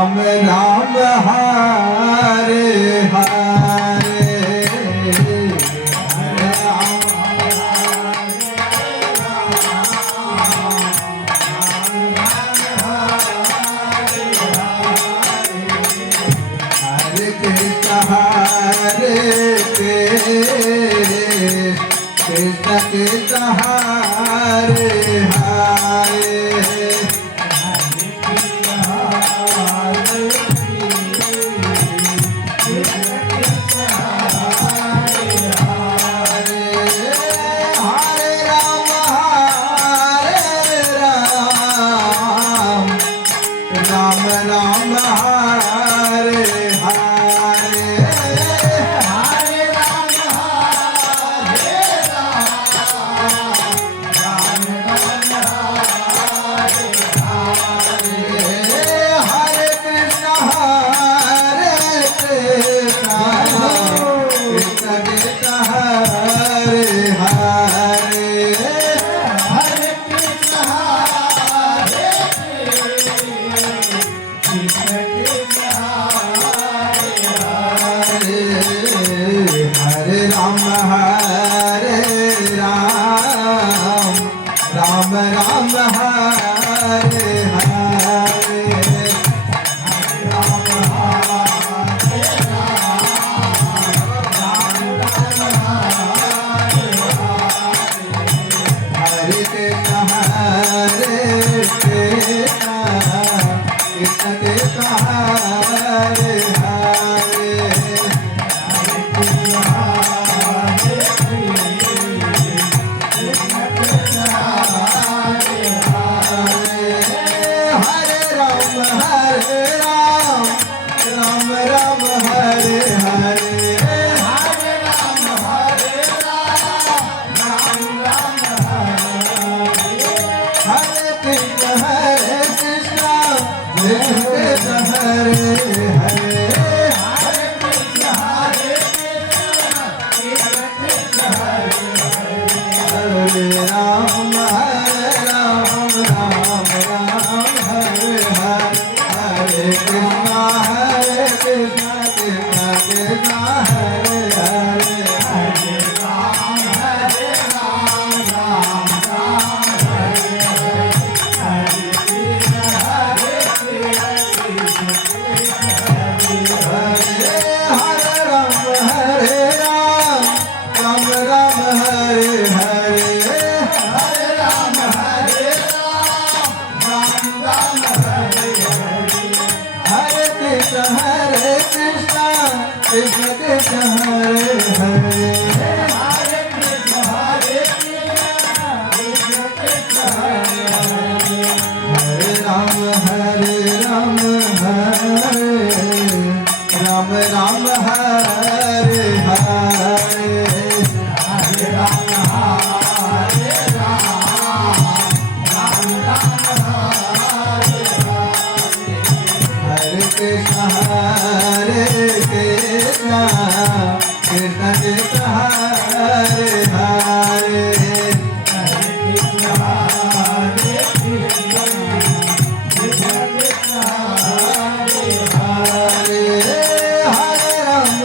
Ram Ram Hare Hare Krishna Krishna Hare Hare Ram Ram Hare Hare Hare Ram Hare Ram Ram Hare Hare Hare Krishna Krishna Krishna Hare Hare Hare Krishna Hare Ram Ram Ram Hare Hare Hare Krishna Krishna Krishna Hare Hare Hare Ram Ram Ram Hare Hare Hare Ram Ram Ram Hare Hare Krishna Krishna Hare Hare Hare Krishna Hare Ram Ram Ram Hare Hare Hare Krishna Krishna Krishna Hare Hare Hare Ram Ram Ram Hare Hare Hare Krishna Hare Hare Ram Ram Ram Hare Hare Hare Ram Ram Hare Hare Hare Krishna Krishna Krishna Hare Hare Hare Krishna Krishna Hare Hare Hare Ram Ram Ram Hare Hare Hare Ram Ram Ram Hare Hare Krishna Krishna Krishna Krishna